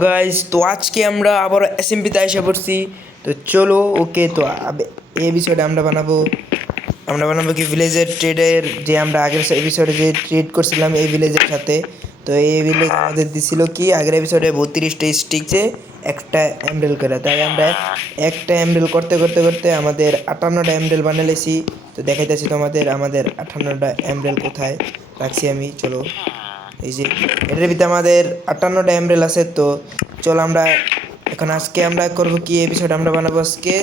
Guys, তো আজকে আমরা আবার এসএমপিতে এসে পড়ছি। তো চলো, ওকে। তো এই এপিসোডে আমরা বানাবো কি ভিলেজের ট্রেডের, যে আমরা আগের এপিসোডে যে ট্রেড করছিলাম এই ভিলেজের সাথে। তো এই ভিলেজ আমাদের দিছিল কি আগের এপিসোডে 32টা স্টিকসে একটা এমরেল করে, তাই আমরা একটা এমরেল করতে করতে করতে আমাদের 58টা এমরেল বানাইছি। তো দেখাইতেছি তোমাদের আমাদের 58টা এমরেল কোথায় রাখছি আমি। চলো, এই যে এটার ভিতরে আমাদের 58টা এমরেল আছে। তো চলো আমরা এখন আজকে আমরা করবো কি এপিসোড আমরা বানাবো আজকে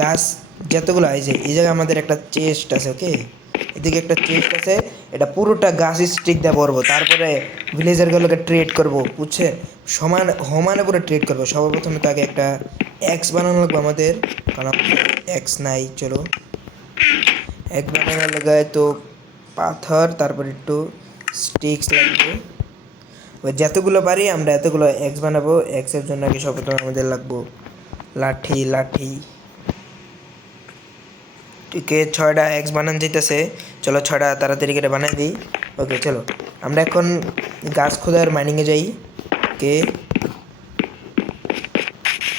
গাছ যতগুলো। এই জায়গায় আমাদের একটা চেস্ট আছে, ওকে। এদিকে একটা চেস্ট আছে, এটা পুরোটা গাছ স্টিক দিয়ে ভরবো। তারপরে ভিলেজারগুলোকে ট্রেড করবো, বুঝছে? সমানে পুরো ট্রেড করবো। সর্বপ্রথমে তো আগে একটা এক্স বানানো লাগবে আমাদের, কারণ এক্স নাই। চলো, এক বানানোর লাগায় তো পাথর, তারপর একটু স্টিক্স লাগবে। যতগুলো পারি আমরা এতগুলো এক্স বানাবো। এক্সের জন্য আগে সর্বপ্রথম আমাদের লাগবো লাঠি। ওকে, 6টা এক্স বানানো যেতেছে। চলো 6টা তাড়াতাড়ি করে বানাই দিই। ওকে চলো, আমরা এখন গাছ খোদার মাইনিংয়ে যাই। ওকে,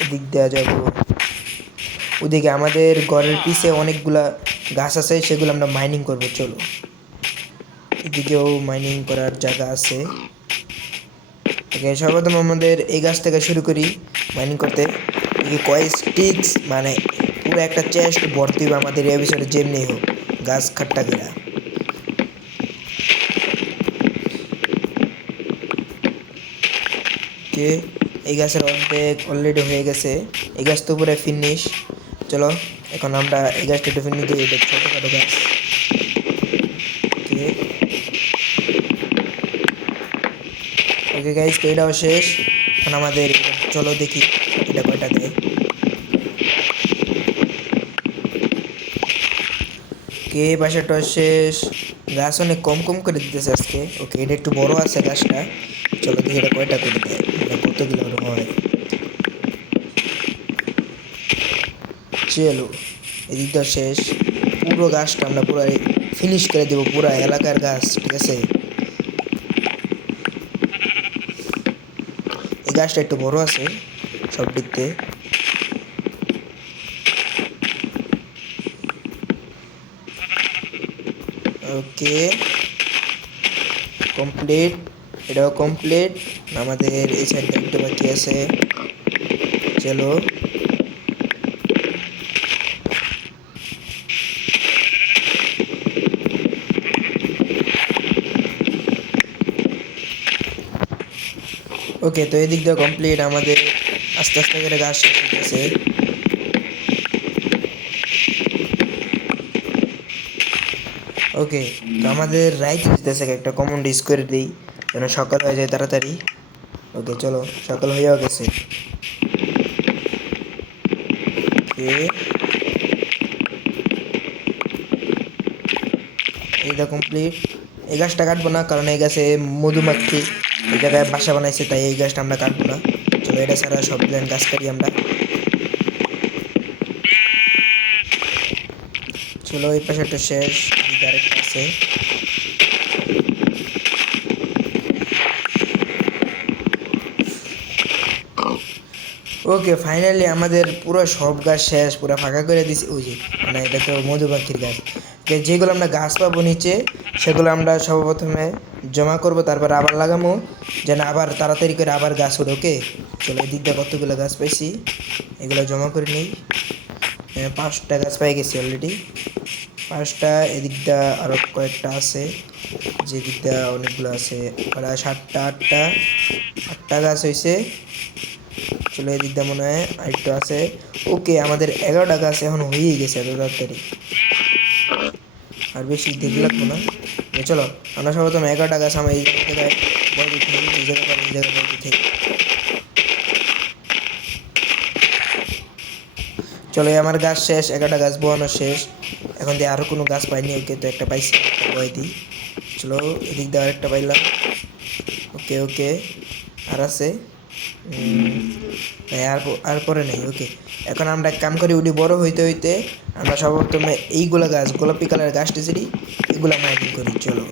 এদিক দেওয়া যাবো। ওদিকে আমাদের ঘরের পিছে অনেকগুলা গাছ আছে, সেগুলো আমরা মাইনিং করবো। চলো, এদিকেও মাইনিং করার জায়গা আছে। ওকে, সর্বপ্রথম আমাদের এই গাছ থেকে শুরু করি মাইনিং করতে। কয় স্টিক্স মানে পুরো একটা চেস্ট ভর্তি হবে আমাদের এই এপিসোডে, যেমনি হোক গাছ খাট্টা গেলা। ওকে, এই গাছের অর্ধেক অলরেডি হয়ে গেছে। এই গাছ তো পুরো ফিনিশ। চলো এখন আমরা এই গাছটা একটু ফিনিশ দিই। এটা ছোটোখাটো গাছ। ওকে ওকে গাইস, তো এটাও শেষ। এখন আমাদের চলো দেখি এটা কয়টা দেয়। কে বাসাটা শেষ। গাছ অনেক কম কম করে দিতেছে আজকে। ওকে, এটা একটু বড় আছে গাছটা। চলো দেখি এটা কয়টা করে দেয়, মানে কতগুলো হয়। চলো, এদিকটা শেষ। পুরো গাছটা আমরা পুরো ফিনিশ করে দেবো, পুরো এলাকার গাছ, ঠিক আছে? এই গাছটা একটু বড় আছে সব দিক থেকে। ওকে, কমপ্লিট। এটাও কমপ্লিট। আমাদের এই সাইডটা একটু বাকি আছে। চলো, ওকে। তো এই দিক দিয়ে কমপ্লিট। আমাদের আস্তে আস্তে করে গাছ শেষ হয়ে গেছে। ওকে, তো আমাদের রাইট দিতেছে একটা কমন ডিস করে দিই, যেন সকাল হয়ে যায় তাড়াতাড়ি। ওকে চলো, সকাল হয়েও গেছে। ওকে, এইটা কমপ্লিট। এই গাছটা কাটবো না, কারণ এই গাছে মধুমাছি এই জায়গায় বাসা বানাইছে, তাই এই গাছটা আমরা কাটবো না। চলো, এটা ছাড়া সব প্ল্যান গাছ কাটি আমরা। চলো, এই পাশে একটা শেষ, আরেকটা আছে। ওকে, ফাইনালি আমাদের পুরো সব গাছ শেষ, পুরো ফাঁকা করে দিছি। ওই যে মানে এটা তো মধুমাখির গাছ। যেগুলো আমরা গাছ পাবো নিচে, সেগুলো আমরা সর্বপ্রথমে জমা করব, তারপর আবার লাগাবো, যেন আবার তাড়াতাড়ি করে আবার গাছ উঠে। ওকে চলো, এই দিকটা কতগুলো গাছ পাইছি, এগুলো জমা করে নিই। 5টা গাছ পাই গেছি অলরেডি, 5টা। এদিকটা আরও কয়েকটা আছে, যে দিকটা অনেকগুলো আছে, ওরা 7টা 8টা গাছ হয়েছে। চলো, এই দিকটা মনে হয় আরেকটু আছে। ওকে, আমাদের 11টা গাছ এখন হয়েই গেছে এত তাড়াতাড়ি, আর বেশি দেখে লাগবো না। চলো, আমরা সর্বপ্রথম 11টা গাছ আমার এই জায়গায় বড় দিক থেকে, এই জায়গায় বড় দিক থেকে। চলো, আমার গাছ শেষ, 11টা গাছ বোয়ানো শেষ। এখন দিয়ে আরও কোনো গাছ পাইনি। ওকে, তো একটা পাইছি, বয়ে দিই। চলো, এদিক দিয়ে আরেকটা পাইলাম। ওকে ওকে, আর আছে আর পরে নেই। ওকে, এখন আমরা এক কাম করি, উনি বড় হইতে হইতে আমরা সর্বপ্রথমে এইগুলো গাছ, গোলাপি কালারের গাছটি যেটি, এগুলো মাইনিং করি। চলো,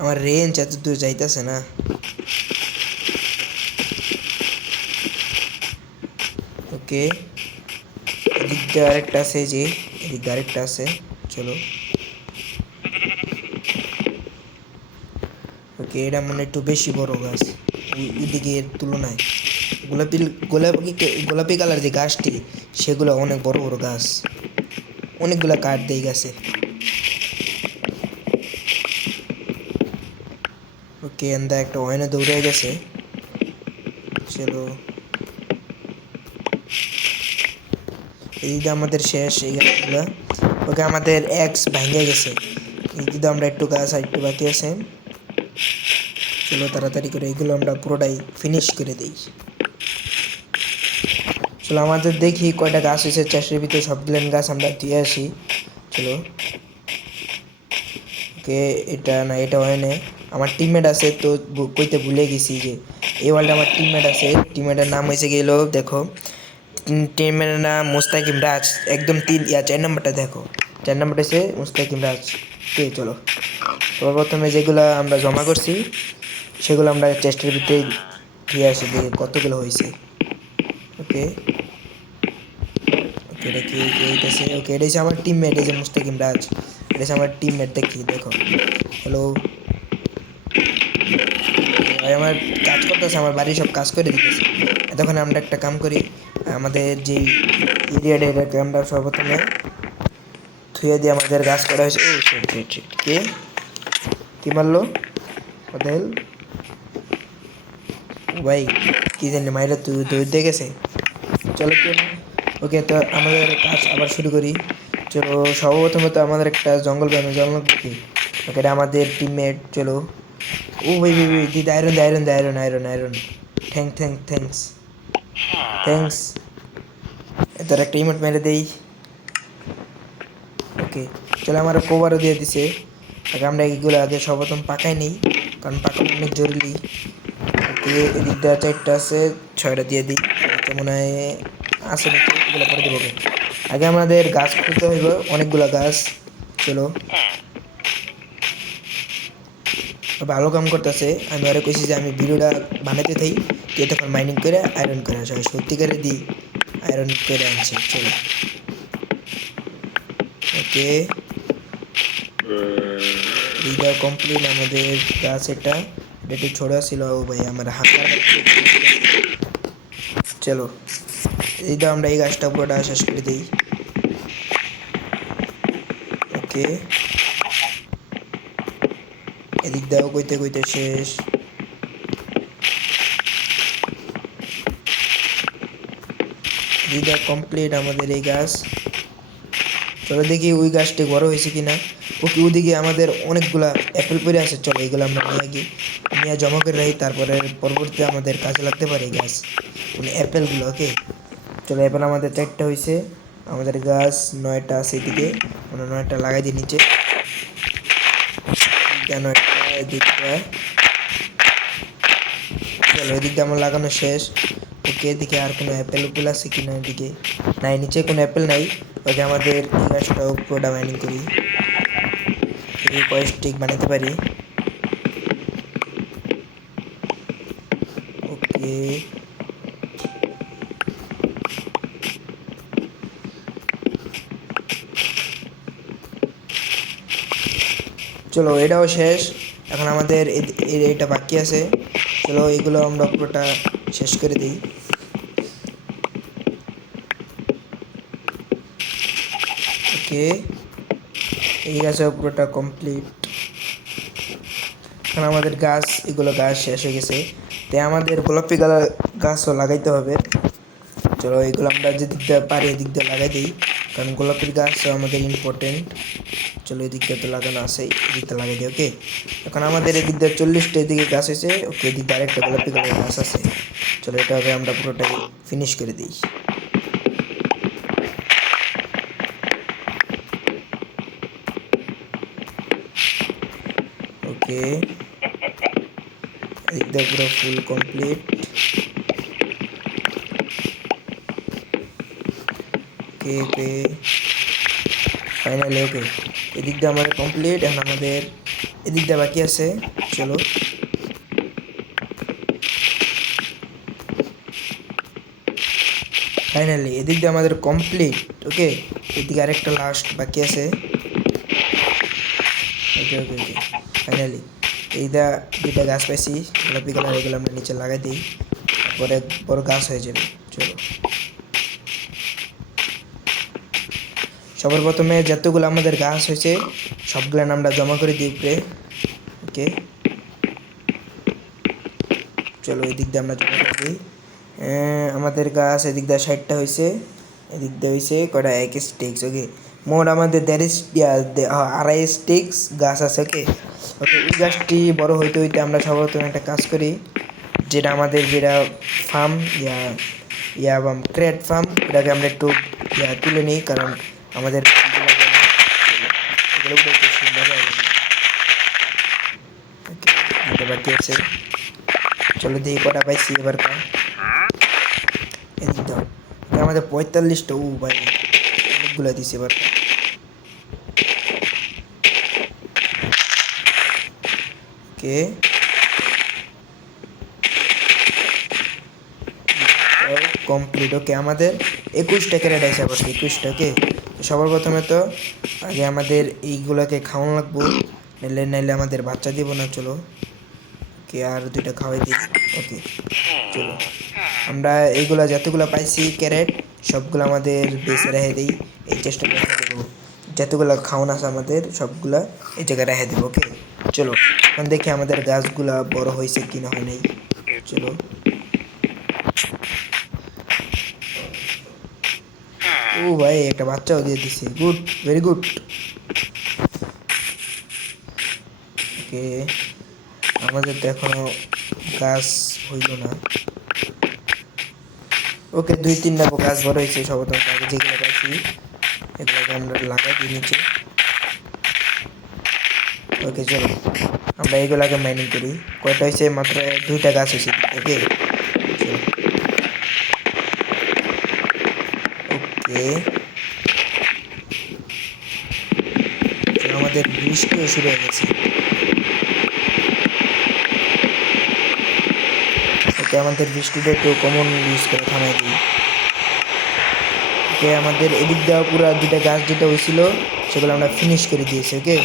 আমার রেঞ্জ এত দূর যাইতেছে না। ওকে, এদিক দিয়ে আরেকটা আছে, যে এদিক দিয়ে আরেকটা আছে। চলো, ওকে, এটা মনে একটু বেশি বড় গাছ ওইদিকে এর তুলনায়। গোলাপি গোলাপি গোলাপি কালার যে গাছটি, সেগুলো অনেক বড় বড় গাছ, অনেকগুলা কাঠ দিয়ে গেছে। ওকে, এন্দা একটা ওয়াইনে দৌড়ে গেছে। চলো, এইদিকে আমাদের শেষ এই গাছগুলা। ওকে, আমাদের এক্স ভাঙে গেছে। এইদিকে আমরা একটু গাছ আর একটু বাকি আছে। চলো তাড়াতাড়ি করে এগুলো আমরা পুরোটাই ফিনিশ করে দিই। চলো আমাদের দেখি কয়টা গাছ হয়েছে চাষের ভিতরে, সবগুলো গাছ আমরা দিয়ে আসি। চলো, ওকে, এটা না, এটা হয় না। আমার টিমমেট আছে তো, কইতে ভুলে গেছি যে এই ওয়ার্ল্ডে আমার টিমমেট আছে। টিমমেটের নাম হয়েছে গেল, দেখো, টিমমেটের নাম মুস্তাকিম রাজ। একদম 4 নম্বরটা দেখো, 4 নম্বরটা হচ্ছে মুস্তাকিম রাজ। কে, চলো প্রথমে যেগুলো আমরা জমা করছি সেগুলো আমরা চেস্টের ভিতরে দিয়ে আসি, দিয়ে কতগুলো হয়েছে। ওকে, ওকে, এটা কি হইতেছে? ওকে, এটা হচ্ছে আমার টিমমেট, এই যে মুস্তাকিম রাজ, এটা হচ্ছে আমার টিমমেট। দেখি, দেখো, হ্যালো ভাই, আমার কাজ করতেছে, আমার বাড়ি সব কাজ করে দিতেছে। তখন আমরা একটা কাম করি, আমাদের যে এরিয়াটা, এটাকে আমরা সর্বপ্রথমে ধুয়ে দিয়ে আমাদের গাছ করা হয়েছে। ও শিট শিট শিট, কি মারলো ওদের? ভাই, কি জানি মাইরা তুই দৌড় দিয়ে গেছে। চলো, ওকে, তো আমাদের কাজ আবার শুরু করি। চলো, সর্বপ্রথমে তো আমাদের একটা জঙ্গল বানানো, জঙ্গল কি, ওকে, এটা আমাদের টিমমেট। চলো, ও ভাই ভাই ভাই, দিদি আয়রন দে, আয়রন দে, আয়রন আয়রন আয়রন, থ্যাংকস। তোর একটা ইমোট মেরে দেই। ওকে, চলো, আমার কভারও দিয়ে দিছে। ওকে, আমরা এইগুলো আগে সর্বপ্রথম পাকাই নিই, কারণ পাকানো অনেক জরুরি। ওকে, এদিক দেওয়া 4টা আছে, 6টা দিয়ে দিই। তো মনে হয় আছে নাকি, এগুলো করে দেবো। আগে আমাদের গাছ খুঁজতে হইব, অনেকগুলো গাছ। চলো, ভালো কাম করতেছে। আমি আরো কইছি যে আমি ভিডিওটা বানাতে থাই, কে তখন মাইনিং করে আয়রন করে আসে, সত্যিকারে দিই আয়রন করে আনছে। চলো, ওকে, এইটা কমপ্লিট আমাদের গাছ। এটা একটু ছোড়া ছিল। ও ভাই, আমার হাঁকার। চলো, এইটা আমরা এই গাছটা পুরোটা শেষ করে দিই। ওকে, এদিক দাও, কইতে কইতে শেষ। এইটা কমপ্লিট আমাদের এই গাছ। চলো দেখি ওই গাছটি বড় হয়েছে কিনা। ওকে, ওদিকে আমাদের অনেকগুলা অ্যাপেল পড়ে আছে। চলো, এগুলো আমরা নিয়ে জমা করে রাখি, তারপরে পরবর্তীতে আমাদের কাজে লাগতে পারে এই গাছ, মানে অ্যাপেলগুলো। ওকে, চলো, অ্যাপেল আমাদের 4টা হয়েছে। আমাদের গাছ 9টা আছে এদিকে, মানে 9টা লাগাই দিই নিচে। 9টা এদিকটা। চলো, এদিকটা আমার লাগানো শেষ। ওকে, এদিকে আর কোনো অ্যাপেল উপ্পেল আছে কিনা? এদিকে নাই, নিচে কোনো অ্যাপেল নাই। ওকে, আমাদের এই গাছটাও পুরোটা মাইনিং করি, এই কয়েক স্টিক বানাতে পারি। ওকে, চলো, এটাও শেষ। এখন আমাদের এটা বাকি আছে। চলো, এগুলো আমরা পুরোটা শেষ করে দিই। ওকে, এই গাছে পুরোটা কমপ্লিট। এখন আমাদের গাছ, এগুলো গাছ শেষ হয়ে গেছে, তাই আমাদের গোলাপি কালার গাছও লাগাইতে হবে। চলো, এগুলো আমরা যে দিক দিয়ে পারি এদিক দিয়ে লাগাই দিই, কারণ গোলাপির গাছ আমাদের ইম্পর্টেন্ট। চলো, এদিক দিয়ে তো লাগানো আছে, এদিক দিয়ে লাগাই দিই। ওকে, এখন আমাদের এদিক দিয়ে 40টা এদিকে গাছ হয়েছে। ওকে, এদিক দিয়ে আরেকটা গোলাপি কালার গাছ আছে। চলো, এটা হবে আমরা পুরোটাই ফিনিশ করে দিই। ওকে, এদিক দিয়ে পুরো ফুল কমপ্লিট। ওকে, ওকে, ফাইনালি। ওকে, এদিক দিয়ে আমাদের কমপ্লিট। এখন আমাদের এদিকটা বাকি আছে, চলো। ফাইনালি এদিক দিয়ে আমাদের কমপ্লিট। ওকে, এদিকে আরেকটা লাস্ট বাকি আছে। ওকে ওকে ওকে, ফাইনালি এইটা দুইটা গাছ পাইছি গোলাপি কালার, এগুলো আমরা নিচে লাগাই দিই, তারপরে বড় গাছ হয়ে যাবে। চলো, সবার প্রথমে যতগুলো আমাদের গাছ হয়েছে সবগুলো আমরা জমা করে দিই উপরে। ওকে, চলো এদিক দিয়ে আমরা জমা করে দিই। আমাদের গাছ এদিক দিয়ে 60টা হয়েছে, এদিক দিয়ে হয়েছে কটা, 1 স্টিক্স। ওকে, মোট আমাদের 2.5 স্টিক্স গাছ আছে। ওকে ওকে, এই গাছটি বড় হইতে হইতে আমরা সর্বপ্রথম একটা কাজ করি, যেটা আমাদের যেটা ফার্ম ইয়া ইয়া ক্রেট ফার্ম, এটাকে আমরা একটু তুলে নিই, কারণ আমাদের বাকি আছে। চলো দেখি কটা পাইছি এবার। এদিক দাও, আমাদের 45টা। ও ভাই, অনেকগুলো দিছে এবার। ওকে, কমপ্লিট। ওকে, আমাদের 21টা ক্যারেট আছে আবার, 21টা। ওকে, সবার প্রথমে তো আগে আমাদের এইগুলোকে খাওয়ানো লাগবো, নাইলে নাইলে আমাদের বাচ্চা দিব না। চলো, ওকে, আর দুইটা খাওয়াই দিই। ওকে, চলো আমরা এইগুলা যতগুলো পাইছি ক্যারেট সবগুলো আমাদের বেসে রেখে দিই, এই চেষ্টা রেখে দেবো। যতগুলো খাওয়ান আছে আমাদের সবগুলা এই জায়গায় রেখে দেবো। ওকে, চলো এখন দেখি আমাদের গাছগুলা বড় হয়েছে কি না হয় নাই। চলো, ও ভাই একটা বাচ্চাও দিয়ে দিছে, গুড, ভেরি গুড। ওকে, আমাদের তো এখনো গাছ হইল না। ওকে, 2-3টা গাছ বড় হয়েছে, সর্বপ্রথম আগে যেগুলো পাইছি এগুলোকে আমরা লাগাই দিই নিচে। ওকে, চলো আমরা এগুলাকে মাইনিং করি। কয়টা হয়েছে? মাত্র 2টা গাছ হয়েছে। ওকে, ওকে, আমাদের বৃষ্টিও শুরু হয়ে গেছে। ওকে, আমাদের বৃষ্টিটা একটু কমন ইউজ করে থামাই দিই। ওকে, আমাদের এদিক দেওয়া পুরো 2টা গাছ যেটা হয়েছিল সেগুলো আমরা ফিনিশ করে দিয়েছি। ওকে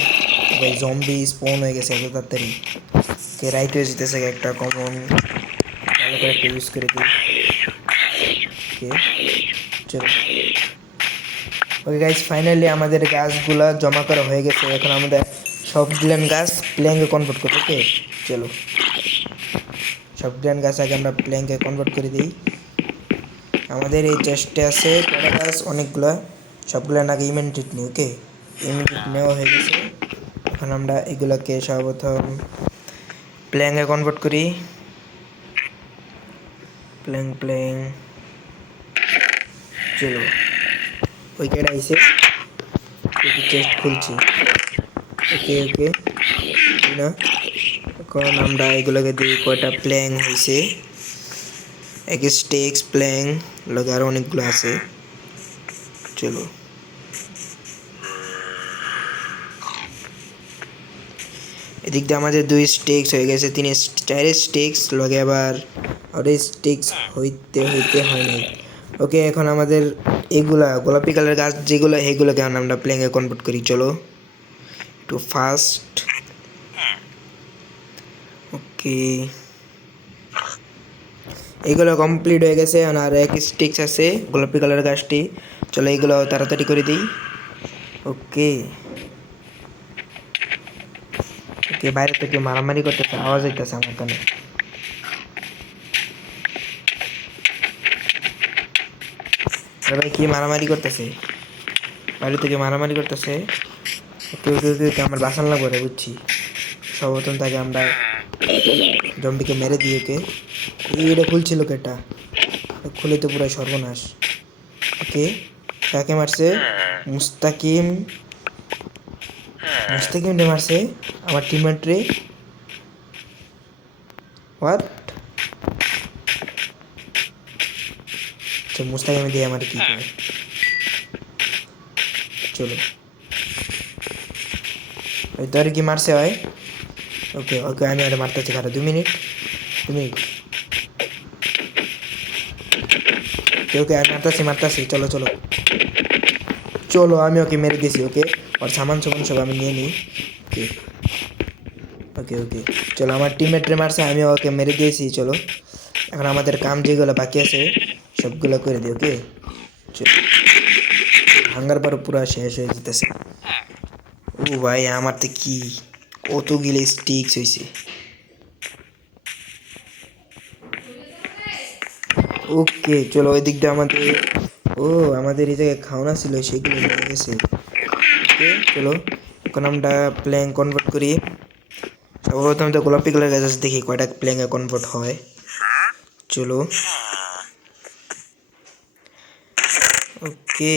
ভাই, জম্বি স্পন হয়ে গেছে এত তাড়াতাড়ি। ওকে, রাইট হয়ে যেতেছে একটা কমন, ভালো করে একটা ইউজ করে দিই। ওকে, চলো। ওকে গাইজ, ফাইনালি আমাদের গাছগুলা জমা করা হয়ে গেছে। এখন আমাদের সবগুলান গাছ প্ল্যাঙ্কে কনভার্ট করবো। ওকে, চলো সবগুলান গাছ আগে আমরা প্ল্যাঙ্কে কনভার্ট করে দিই। আমাদের এই চেস্টে আছে কটা গাছ, অনেকগুলা, সবগুলান আগে ইনভেন্টরি নিই। ওকে, ইনভেন্টরি নেওয়া হয়ে গেছে। এখন আমরা এগুলাকে সর্বপ্রথম প্ল্যাঙ্কে কনভার্ট করি। প্ল্যাং প্ল্যাং, চলো ওই কেডা আইসে, চেস্ট খুলছি। ওকে ওকে, না এখন আমরা এগুলোকে দিই। কয়টা প্ল্যাং হয়েছে, এক স্টেক্স প্ল্যাং লগে আরও অনেকগুলো আছে। চলো, এদিক দিয়ে আমাদের 2 স্টেক্স হয়ে গেছে, 4 স্টেক্স লগে আবার আরও স্টেক্স হইতে হইতে হয় নাই। ওকে, এখন আমাদের এগুলা গোলাপি কালার গাছ যেগুলো সেগুলোকে আমরা প্ল্যাঙ্কে কনভার্ট করি। চলো একটু ফাস্ট। ওকে, এইগুলো কমপ্লিট হয়ে গেছে, আর 1 স্টিক্স আছে গোলাপি কালার গাছটি। চলো এইগুলো তাড়াতাড়ি করে দিই। ওকে ওকে, বাইরে থেকে মারামারি করতেছে, আওয়াজ হইতেছে আমার কানে। ভাই কি মারামারি করতেছে, বাইরে থেকে মারামারি করতেছে। ওকে ওকে ওকে, আমার বাসান লাগবে রে, বুঝছি। সর্বপ্রথম তাকে আমরা জম্বিকে মেরে দিই। ওকে, এটা খুলছিল কেটা, খুলে তো পুরো সর্বনাশ। ওকে, কাকে মারছে? মুস্তাকিম, মুস্তাকিম রে মারছে আমার টিমমেট রে। হোয়াট? আচ্ছা, মুস্তাকিম দিয়ে আমার কি করে। চলো ওই তোর কি মারছে হয়? ওকে ওকে, আমি ওটা মারতেছি, খারাপ 2 মিনিট 2 মিনিট। ওকে ওকে, আমি মারতেছি, চলো চলো চলো, আমি ওকে মেরে দিয়েছি। ওকে, ওর সামান সব আমি নিয়ে নিই। ওকে ওকে ওকে, চলো, আমার টিমমেটরে মারছে, আমি ওকে মেরে দিয়েছি। চলো, এখন আমাদের কাম যেগুলো বাকি আছে সবগুলো করে দিই। ওকে, হাঙ্গার পর পুরো শেষ হয়ে যেতেছে। ও ভাই, আমার তো কি কতগুলো স্টিক্স হয়েছে। ওকে, চলো ওই দিকটা আমাদের, ও আমাদের এই জায়গায় খাওয়ানো ছিল, সেগুলো নিয়ে গেছে। ওকে, চলো এখন আমরা প্ল্যান কনভার্ট করি। সর্বপ্রথম তো গোলাপি কালার গাছ আছে, দেখি কয়টা প্ল্যাঙ্কে কনভার্ট হয়। চলো, ওকে,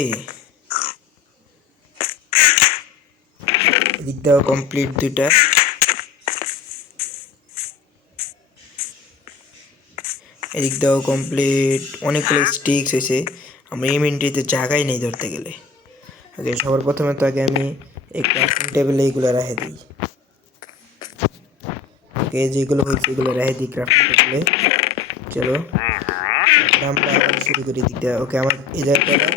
এদিক দাও কমপ্লিট 2টা। এদিক দাও কমপ্লিট, অনেকগুলো স্টিক্স হয়েছে। আমরা ইনভেন্টরিতে জায়গাই নেই ধরতে গেলে। ওকে, সবার প্রথমে তো আগে আমি এই ক্রাফটিং টেবিলে এইগুলো রেখে দিই। ওকে, যেগুলো হয়েছে এগুলো রেখে দিই ক্রাফটিং টেবিলে। চলো, আমরা শুরু করি দিকটা। ওকে, আমার এই জায়গাটা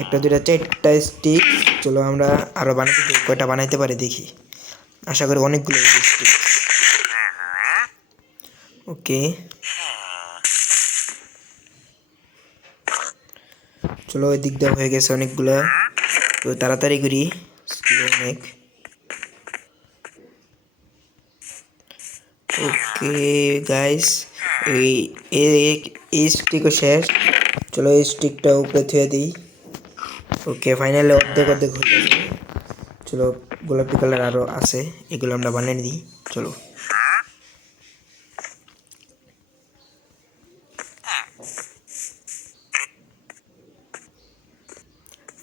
1 2 4টা স্টিক। চলো, আমরা আরও বানাতে দিই, কয়টা বানাইতে পারি দেখি। আশা করি অনেকগুলো স্টিক। ওকে, চলো, ওই দিক দিয়ে হয়ে গেছে অনেকগুলো। তো তাড়াতাড়ি করি, অনেক। ওকে গাইস, এই স্টিকও শেষ। চলো, এই স্টিকটা উপরে থুয়ে দিই। ওকে, ফাইনালি অর্ধেক অর্ধেক হয়ে গেছে। চলো, গোলাপি কালার আরও আছে, এগুলো আমরা বানিয়ে দিই। চলো,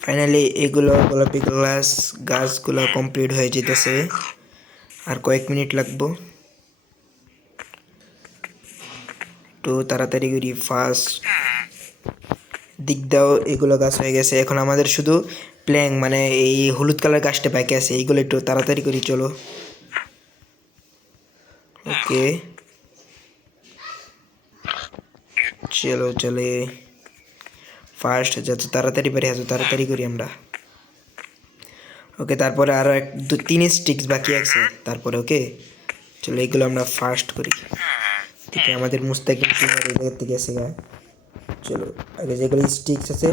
ফাইনালি এগুলো গোলাপি গাছগুলো কমপ্লিট হয়ে যেতেছে। আর কয়েক মিনিট লাগবো, তো তাড়াতাড়ি করি ফার্স্ট দিক দাও। এগুলো গাছ হয়ে গেছে, এখন আমাদের শুধু প্ল্যাং মানে এই হলুদ কালার গাছটা বাকি আছে, এইগুলো একটু তাড়াতাড়ি করি। চলো, ওকে, চলো চলে ফার্স্ট যত তাড়াতাড়ি পারি এত তাড়াতাড়ি করি আমরা। ওকে, তারপরে আরও 3 স্টিক্স বাকি আছে তারপরে। ওকে, চলো, এইগুলো আমরা ফার্স্ট করি। ঠিক আছে, আমাদের মুস্তাকিম টিমের এই জায়গার থেকে আছে গা। চলো, আগে যেগুলো স্টিক্স আছে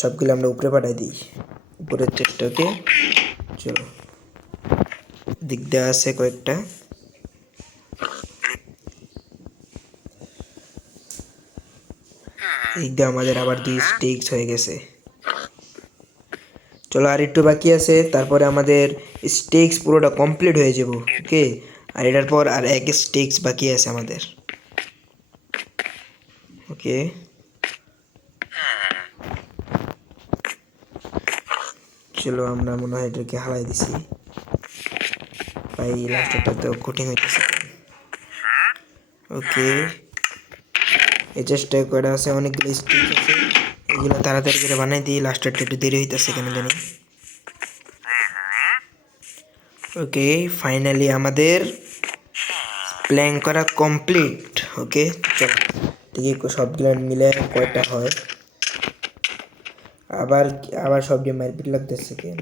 সবগুলো আমরা উপরে পাঠাই দিই, উপরের চেকটা। ওকে, চলো, দিক দেওয়া আছে কয়েকটা। দিক দিয়ে আমাদের আবার 2 স্টিক্স হয়ে গেছে। চলো, আর একটু বাকি আছে, তারপরে আমাদের স্টিক্স পুরোটা কমপ্লিট হয়ে যাব। ওকে, আর এটার পর আর 1 স্টিক্স বাকি আছে আমাদের। ওকে, চলো, আমরা মনে হয় এটাকে হালাই দিছি ভাই, লাস্টটা তো কঠিন হইতেছে। ওকে, এই চেষ্টা করা আছে, অনেকগুলো স্টিক আছে, এগুলো তাড়াতাড়ি করে বানাই দিই। লাস্টেরটা একটু দেরি হইতেছে কেন জানি। ওকে, ফাইনালি আমাদের প্ল্যান করা কমপ্লিট। ওকে, চল দেখি সবগুলো মিলে কয়টা হয়। আবার আবার সব দিয়ে মারপিট লাগতেছে কেন।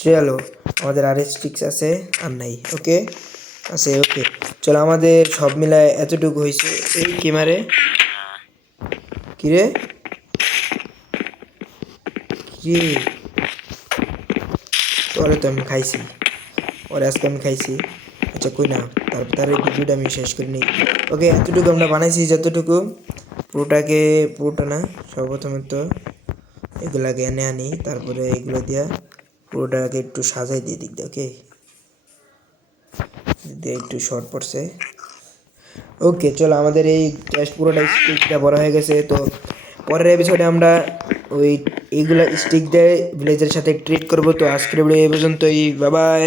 চলো, আমাদের আর স্টিক্স আছে আর নাই। ওকে, আছে। ওকে, চলো, আমাদের সব মিলায় এতটুকু হয়েছে। এই কি মারে, কিরে কি, ওরে তো আমি খাইছি, ওরে আজকে আমি খাইছি। আচ্ছা, কই না, তার এই ভিডিওটা আমি শেষ করে নিই। ওকে, এতটুকু আমরা বানাইছি, যতটুকু পুরোটা না, সর্বপ্রথমে তো এগুলাকে এনে আনি, তারপরে এগুলো দিয়া পুরোটাকে একটু সাজাই দিয়ে দিক দিয়ে। ওকে, দিয়ে একটু শর্ট পড়ছে। ওকে, চলো, আমাদের এই জাস্ট পুরোটা স্টিকটা বড় হয়ে গেছে। তো পরের এপিসোডে আমরা এইগুলা স্টিক দিয়ে ভিলেজের সাথে ট্রিট করবো। তো আজকের ভিডিও এই পর্যন্তই, বাই বাই।